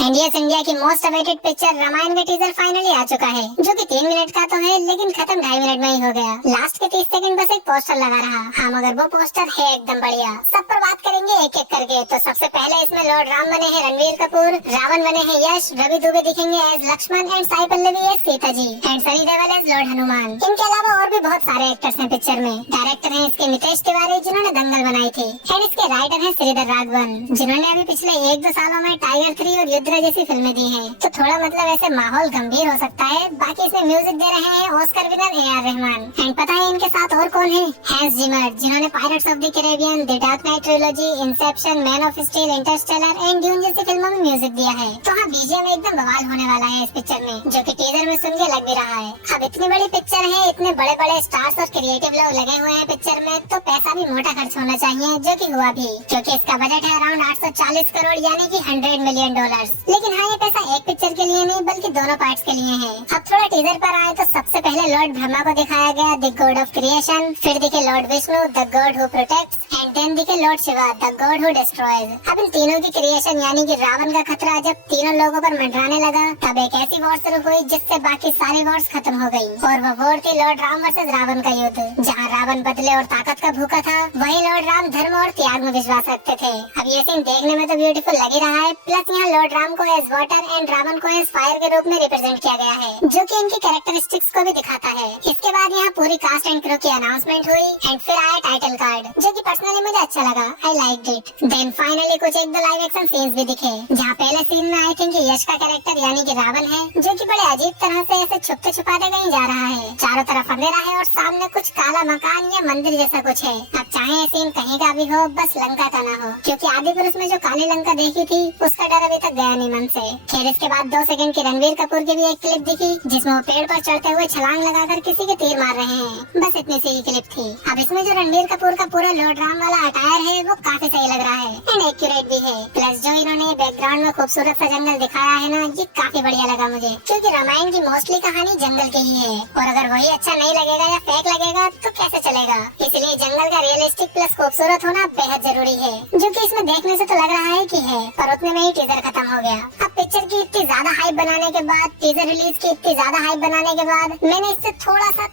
And yes, India की most awaited picture Ramayan का teaser finally आ चुका है, जो कि 3 मिनट का तो है लेकिन खत्म 2.5 मिनट में ही हो गया। लास्ट के 30 सेकंड बस एक पोस्टर लगा रहा। हाँ, मगर वो पोस्टर है एकदम बढ़िया। सब पर बात करेंगे एक एक करके। तो सबसे पहले इसमें लॉर्ड राम बने हैं रणवीर कपूर, रावण बने हैं यश, रवि दुबे दिखेंगे as Lakshman and Sai Pallavi as Sita ji and Sunny Deol as lord Hanuman. इनके अलावा और भी बहुत सारे एक्टर्स हैं पिक्चर में। डायरेक्टर है इसके नितेश तिवारी, जिन्होंने दंगल बनाई थी, एंड इसके राइटर है श्रीधर राघवन, जिन्होंने अभी पिछले 1-2 सालों में टाइगर 3 और युद्ध जैसी फिल्में दी हैं। तो थोड़ा मतलब ऐसे माहौल गंभीर हो सकता है। बाकी इसमें म्यूजिक दे रहे हैं Oscar winner AR. Rahman. And पता है इनके साथ और कौन है? हैंस जिमर, जिन्होंने pirates of the Caribbean, the dark night trilogy, Inception, man of steel, Interstellar and dune जैसी फिल्मों में म्यूजिक दिया है। तो हाँ, बीजीएम एकदम बवाल होने वाला है इस पिक्चर में, जो कि टीजर में सुन के लग भी रहा है। अब इतनी बड़ी पिक्चर है, इतने बड़े बड़े स्टार्स और क्रिएटिव लोग लगे हुए हैं पिक्चर में, तो पैसा भी मोटा खर्च होना चाहिए, जो कि हुआ भी, क्योंकि इसका बजट है अराउंड 840 करोड़ यानी कि $100 मिलियन। लेकिन हाँ, ये पैसा एक पिक्चर के लिए नहीं बल्कि दोनों पार्ट्स के लिए है। अब थोड़ा टीजर पर आए तो सबसे पहले लॉर्ड ब्रह्मा को दिखाया गया, द गॉड ऑफ क्रिएशन। फिर दिखे Lord Vishnu, the god who protects, and then दिखे Lord Shiva, the god who destroys. अब इन तीनों की क्रिएशन यानी कि रावण का खतरा जब तीनों लोगों पर मंडराने लगा, तब एक ऐसी वॉर शुरू हुई जिससे बाकी सारी वॉर्स खत्म हो गयी। और वो वॉर थी लॉर्ड राम वर्सेस रावण का युद्ध, जहाँ रावण बदले और ताकत का भूखा था, वही लॉर्ड राम धर्म और त्याग में विश्वास रखते थे। अब ये सीन देखने में तो ब्यूटीफुल लग ही रहा है। प्लस यहाँ लॉर्ड राम को एज वाटर एंड रावण को एज फायर के रूप में रिप्रेजेंट किया गया है, जो कि इनकी कैरेक्टरिस्टिक्स को भी दिखाता है। इसके बाद यहाँ पूरी कास्ट एंड क्रू की अनाउंसमेंट हुई एंड फिर आया टाइटल कार्ड, जो कि पर्सनली मुझे अच्छा लगा। I liked it. Then finally कुछ 1-2 लाइव एक्शन सीन्स भी दिखे, जहाँ पहले सीन में आई थिंक यश का कैरेक्टर यानी कि रावण है, जो कि बड़े अजीब तरह से ऐसे छुपते छुपाते कहीं जा रहा है। चारों तरफ अंधेरा है और सामने कुछ काला मकान या मंदिर जैसा कुछ है। अब चाहे ये सीन कहीं का भी हो, बस लंका का ना हो, क्योंकि आदि पुरुष में जो काली लंका देखी थी उसका डर अभी तक गया नहीं मन से। फिर इसके बाद 2 सेकंड की रणवीर कपूर की भी एक क्लिप दिखी, जिसमें वो पेड़ पर चढ़ते हुए छलांग लगाकर किसी के तीर मार रहे हैं। बस इतनी सी ही क्लिप थी। अब इसमें जो रणवीर कपूर का पूरा लॉर्ड राम वाला अटायर है वो काफी सही लग रहा है एंड एक्यूरेट भी है। प्लस जो इन्होंने बैकग्राउंड में खूबसूरत सा जंगल दिखाया है ना, ये काफी बढ़िया लगा मुझे, क्योंकि रामायण की मोस्टली कहानी जंगल की ही है, और अगर वही अच्छा नहीं लगेगा या फेक लगेगा तो कैसे चलेगा। इसलिए जंगल का रियलिस्टिक प्लस खूबसूरत होना बेहद जरूरी है, जो कि इसमें देखने से तो लग रहा है कि है, पर उतने में ही टीजर खत्म हो गया। अब पिक्चर की इतनी ज्यादा हाइप बनाने के बाद, टीजर रिलीज की इतनी ज्यादा हाइप बनाने के बाद, मैंने इससे थोड़ा सा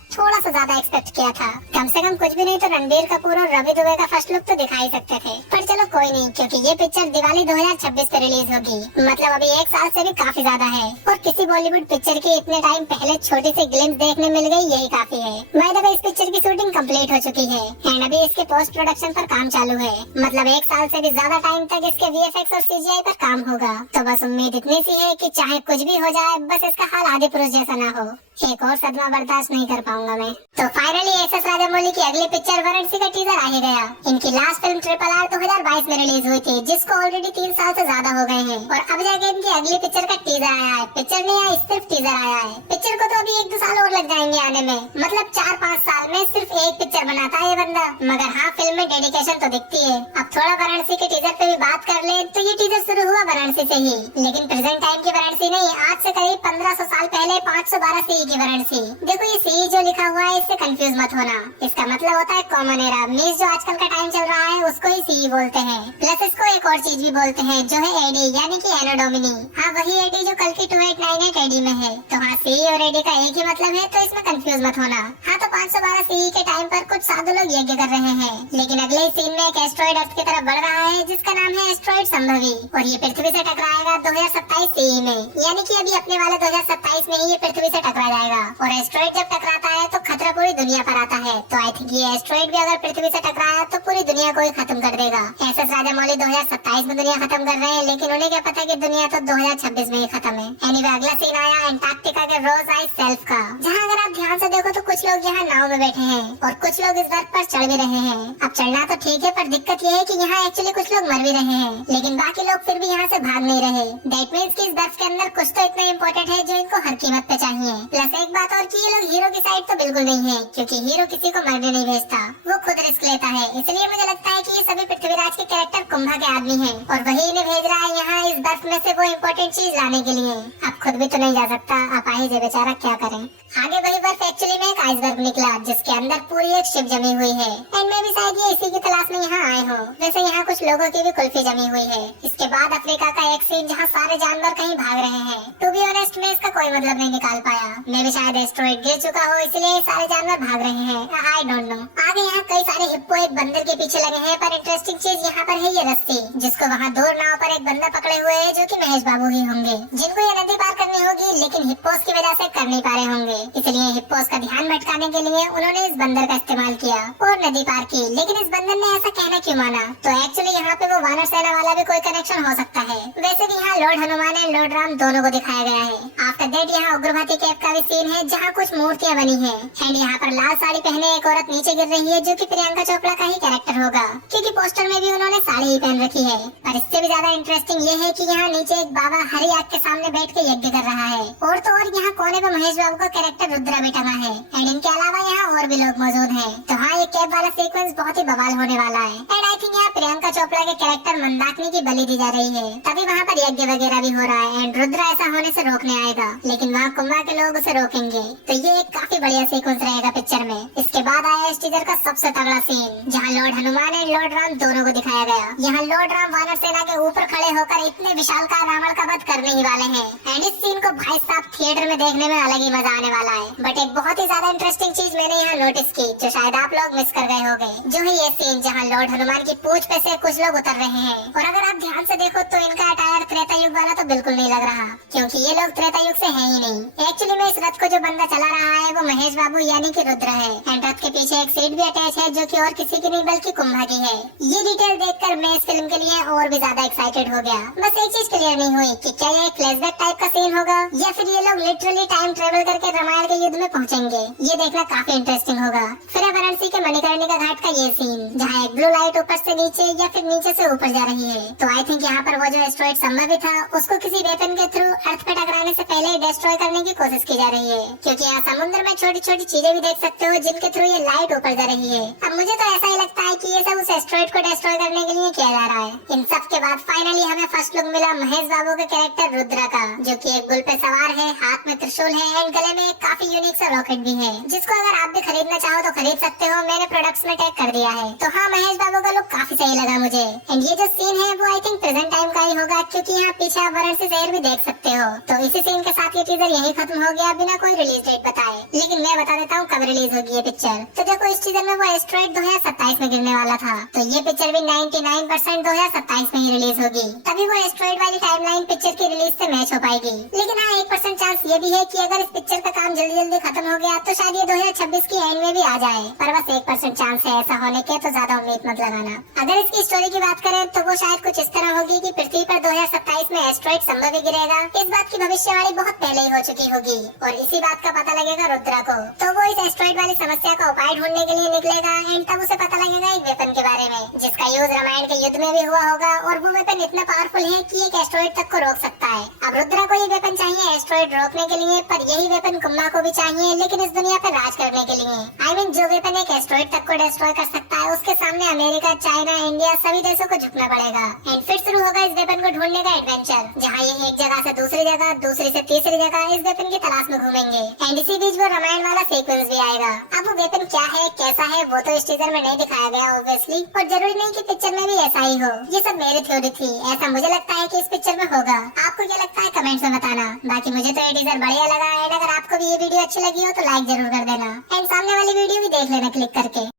ज्यादा एक्सपेक्ट किया था। कम से कम कुछ भी नहीं तो रणबीर कपूर और रवि दुबे का फर्स्ट लुक तो दिखा ही सकते थे। पर चलो कोई नहीं, क्योंकि ये पिक्चर दिवाली 2026 पे रिलीज होगी, मतलब अभी 1 साल से भी काफी ज्यादा है। और किसी बॉलीवुड पिक्चर की इतने टाइम पहले छोटी सी ग्लिम्स देखने मिल गई, यही काफी है। बाय द वे, इस पिक्चर की शूटिंग कंप्लीट हो चुकी है एंड अभी इसके पोस्ट प्रोडक्शन पर काम चालू है, मतलब 1 साल से भी ज्यादा टाइम तक इसके VFX और CGI पर काम होगा। तो बस उम्मीद इतनी सी है कि चाहे कुछ भी हो जाए, बस इसका हाल आदि पुरुष जैसा ना हो। एक और सदमा बर्दाश्त नहीं कर पाऊंगा मैं। तो फाइनली एस.एस. राजामौली की अगली पिक्चर वाराणसी का टीजर आ ही गया। इनकी लास्ट फिल्म RRR 2022 में रिलीज हुई थी, जिसको ऑलरेडी 3 साल से ज्यादा हो गए हैं, और अब जाके इनकी अगली पिक्चर का टीजर आया है। पिक्चर नहीं आया, सिर्फ टीजर आया है। पिक्चर को तो अभी 1-2 साल और लग जाएंगे आने में, मतलब 4-5 साल में सिर्फ एक पिक्चर बनाता है ये बंदा। मगर हाँ, फिल्म में डेडिकेशन तो दिखती है। अब थोड़ा वाराणसी के टीजर पे भी बात कर ले तो ये टीजर शुरू हुआ वाराणसी से ही, लेकिन प्रेजेंट टाइम की वाराणसी नहीं, आज से करीब 1500 साल पहले 512 CE की वाराणसी। देखो ये CE जो लिखा हुआ है, इससे कंफ्यूज मत होना। इसका मतलब होता है कॉमन एरा, मीन्स जो आजकल का टाइम चल रहा है उसको ही CE बोलते हैं। प्लस इसको एक और चीज भी बोलते हैं, जो है AD यानी कि एनो डोमिनी। हाँ, वही AD जो कल की 2898 AD में है। तो हाँ, CE और AD का एक ही मतलब है, तो इसमें कंफ्यूज मत होना। हाँ, तो 512 CE के टाइम पर कुछ साधु लोग यज्ञ कर रहे हैं, लेकिन अगले सीन में एक एस्ट्रॉइड अर्थ की तरफ बढ़ रहा है, जिसका नाम है एस्ट्रॉइड संभवी, और ये पृथ्वी से टकराएगा 2027 CE में, यानी कि अभी अपने वाले 2027 में ही ये पृथ्वी से टकरा जाएगा। और एस्ट्रॉइड जब टकराता है तो खतरा पूरी दुनिया पर आता है। तो आई थिंक ये एस्ट्रॉइड भी अगर पृथ्वी से टकराया तो पूरी दुनिया को ही खत्म कर देगा। एस.एस. राजामौली 2027 में दुनिया खत्म कर रहे हैं, लेकिन उन्हें क्या पता कि दुनिया तो 2026 में ही खत्म है। एनीवे, अगला सीन आया एंटार्क्टिका के रोज आइस शेल्फ का, जहाँ अगर आप ध्यान से देखो तो कुछ लोग यहाँ नाव में बैठे हैं और कुछ लोग इस बर्फ पर चढ़ भी रहे हैं। अब चढ़ना तो ठीक है, पर दिक्कत ये है कि यहाँ एक्चुअली कुछ लोग मर भी रहे हैं, लेकिन बाकी लोग फिर भी यहाँ से भाग नहीं रहे। दैट मीन्स कि इस बर्फ के अंदर कुछ तो इतना इम्पोर्टेंट है जो इनको हर कीमत पे चाहिए। प्लस एक बात और कि ये लोग हीरो की साइड तो बिल्कुल नहीं नहीं है, क्योंकि हीरो किसी को मरने नहीं भेजता, वो खुद रिस्क लेता है। इसलिए मुझे लगता है कि ये सभी पृथ्वीराज के कैरेक्टर कुंभा के आदमी हैं और वही इन्हें भेज रहा है यहाँ इस बर्फ में से वो इम्पोर्टेंट चीज लाने के लिए। अब खुद भी तो नहीं जा सकता, आप आए जे बेचारा क्या करें। आगे वही बर्फ एक्चुअली में एक आइसबर्ग निकला जिसके अंदर पूरी एक शिप जमी हुई है एंड में भी शायद ये इसी की तलाश में यहाँ आए हो। वैसे यहाँ कुछ लोगों की भी कुल्फी जमी हुई है। इसके बाद अफ्रीका का एक सीन जहाँ सारे जानवर कहीं भाग रहे हैं। टू बी ऑनेस्ट मैं इसका कोई मतलब नहीं निकाल पाया, मैं भी शायद एस्ट्रॉइड गिर चुका हो इसलिए सारे जानवर भाग रहे हैं, आई डोंट नो। आगे यहाँ कई सारे हिप्पो एक बंदर के पीछे लगे हैं, पर इंटरेस्टिंग चीज यहाँ पर है ये रस्सी जिसको वहाँ दूर नाव पर एक बंदा पकड़े हुए है जो की महेश बाबू ही होंगे, जिनको ये नदी पार करनी होगी लेकिन हिप्पोस की वजह से कर नहीं पा रहे होंगे। इसलिए हिप्पोस का ध्यान भटकाने के लिए उन्होंने इस बंदर का इस्तेमाल किया और नदी पार की। लेकिन इस बंदर ने ऐसा कहना क्यों माना? तो एक्चुअली यहाँ पे वो वानर सेना वाला भी कोई कनेक्शन हो सकता है। वैसे भी यहाँ Lord Hanuman and Lord Ram दोनों को दिखाया गया है। आफ्टर दैट यहाँ उग्रवादी केव का भी सीन है जहाँ कुछ मूर्तियाँ बनी है एंड यहाँ पर लाल साड़ी पहने एक औरत नीचे गिर रही है जो की प्रियंका चोपड़ा का ही कैरेक्टर होगा, क्योंकि पोस्टर में भी उन्होंने साड़ी ही पहन रखी है। पर इससे भी ज्यादा इंटरेस्टिंग ये है कि यहाँ नीचे एक बाबा हरी आग के सामने बैठ के यज्ञ कर रहा है और तो और यहाँ कोने पे महेश बाबू का कैरेक्टर रुद्रा भी टंगा है एंड इनके अलावा यहाँ और भी लोग मौजूद हैं। तो हाँ ये कैब वाला सीक्वेंस बहुत ही बवाल होने वाला है एंड आई थिंक यहाँ प्रियंका चोपड़ा के कैरेक्टर मंदाकिनी की बलि दी जा रही है, तभी वहाँ पर यज्ञ वगैरह भी हो रहा है एंड रुद्रा ऐसा होने से रोकने आएगा लेकिन वहाँ कुंभा के लोग उसे रोकेंगे। तो ये एक काफी बढ़िया सीक्वेंस रहेगा पिक्चर में। इसके बाद आया इस टीजर का सबसे तगड़ा सीन जहाँ Lord Hanuman and Lord Ram दोनों को दिखाया गया। यहाँ लॉर्ड राम वानर सेना के ऊपर खड़े होकर इतने विशालकाय रावण का वध करने ही वाले हैं एंड इस सीन को भाई साहब थिएटर में देखने में अलग ही मजा आने वाला है। बट एक बहुत ही ज्यादा इंटरेस्टिंग चीज मैंने यहाँ नोटिस की जो शायद आप लोग मिस कर गए होंगे, जो है ये सीन जहाँ लॉर्ड हनुमान की पूंछ पे से कुछ लोग उतर रहे हैं और अगर आप ध्यान से देखो तो इनका अटायर त्रेता युग वाला तो बिल्कुल नहीं लग रहा, क्योंकि ये लोग त्रेता युग से है ही नहीं। एक्चुअली में इस रथ को जो बंदा चला रहा है वो महेश बाबू यानी कि रुद्र है एंड रथ के पीछे एक सीट भी अटैच है जो कि और किसी की नहीं बल्कि कुंभा की है। ये डिटेल देखकर मैं इस फिल्म के लिए और भी ज्यादा एक्साइटेड हो गया। बस एक चीज क्लियर नहीं हुई कि क्या ये फ्लैशबैक टाइप का सीन होगा या फिर ये लोग लिटरली टाइम ट्रेवल करके रामायण के युद्ध में पहुंचेंगे। ये देखना काफी इंटरेस्टिंग होगा। फिर वाराणसी के मणिकर्णिका घाट का ये सीन जहाँ एक ब्लू लाइट ऊपर से नीचे या फिर नीचे से ऊपर जा रही है, तो आई थिंक यहाँ पर वो जो एस्ट्रॉइड संभव था उसको किसी वेपन के थ्रू अर्थ पे टकराने से पहले ही डिस्ट्रॉय करने की कोशिश की जा रही है, क्योंकि यहाँ समुद्र में छोटी छोटी चीजें भी देख सकते हो जिनके थ्रू ये लाइट ऊपर जा रही है। अब मुझे तो ऐसा ही लगता है कि ये सब उस एस्ट्रॉइड को डिस्ट्रॉय करने के लिए किया जा रहा है। इन सब के बाद फाइनली हमें फर्स्ट लुक मिला महेश बाबू के कैरेक्टर रुद्रा का, जो कि एक बुल पे सवार है, हाथ में त्रिशूल है एंड गले में एक काफी यूनिक सा रॉकेट भी है, जिसको अगर आप भी खरीदना चाहो तो खरीद सकते हो। मैंने प्रोडक्ट्स में टैग कर दिया है। तो हाँ महेश बाबू का लुक काफी सही लगा मुझे एंड ये जो सीन है वो आई थिंक प्रेजेंट टाइम का ही होगा, क्योंकि यहाँ पीछे आप वाराणसी शहर भी देख सकते हो। तो इसी सीन के साथ ये टीजर यही खत्म हो गया बिना कोई रिलीज डेट बताए, लेकिन मैं बता देता हूँ कब रिलीज होगी ये पिक्चर। तो देखो इस टीजर में वो एस्ट्रॉइड 2027 में गिरने वाला था, तो ये पिक्चर भी 99% 2027 में ही रिलीज होगी, तभी वो एस्ट्रॉइड वाली टाइमलाइन पिक्चर की रिलीज से मैच हो पाएगी। लेकिन हाँ 1% चांस ये भी है कि अगर इस पिक्चर का काम जल्दी जल्दी खत्म हो गया तो शायद ये 2026 की एंड में भी आ जाए, पर बस 1% चांस है ऐसा होने के, तो ज्यादा उम्मीद मत लगाना। अगर इसकी स्टोरी की बात करें तो वो शायद कुछ इस तरह होगी कि पृथ्वी पर 2027 में एस्ट्रॉइड संभव ही गिरेगा। इस बात की भविष्यवाणी बहुत पहले ही हो चुकी होगी और इसी बात का पता लगेगा रुद्रा को, तो वो इस एस्ट्रॉइड वाली समस्या का उपाय ढूंढने के लिए निकलेगा एंड तब उसे पता लगेगा एक वेपन के बारे में जिसका यूज रामायण के युद्ध में भी हुआ होगा और वो वेपन इतना पावरफुल है कि एक एस्ट्रॉइड तक को रोक सकता है। अब रुद्रा को ये वेपन चाहिए एस्ट्रॉइड रोकने के लिए, पर यही वेपन कुंभा को भी चाहिए, लेकिन इस दुनिया पर राज करने के लिए। आई मीन जो वेपन एक एस्ट्रॉइड तक को डिस्ट्रॉय कर सकता है उसके सामने अमेरिका, चाइना, इंडिया सभी देशों को झुकना पड़ेगा एंड फिर शुरू होगा इस वेपन को ढूंढने का एडवेंचर, जहाँ ये एक जगह से दूसरी जगह, दूसरी से तीसरी जगह इस वेपन की तलाश में घूमेंगे एंड इसी बीच वो रामायण वाला सीक्वेंस भी आएगा। अब वो वेपन क्या है, कैसा है, वो तो इस टीजर में नहीं दिखाया गया ऑब्वियसली, और जरूरी नहीं कि पिक्चर में भी ऐसा ही हो। ये सब मेरी थ्योरी थी, ऐसा मुझे लगता है कि इस पिक्चर में होगा। आपको क्या लगता है कमेंट्स में बताना। बाकी मुझे तो ये टीजर बढ़िया लगा एंड अगर आपको भी ये वीडियो अच्छी लगी हो तो लाइक जरूर कर देना एंड सामने वाली वीडियो भी देख लेना क्लिक करके।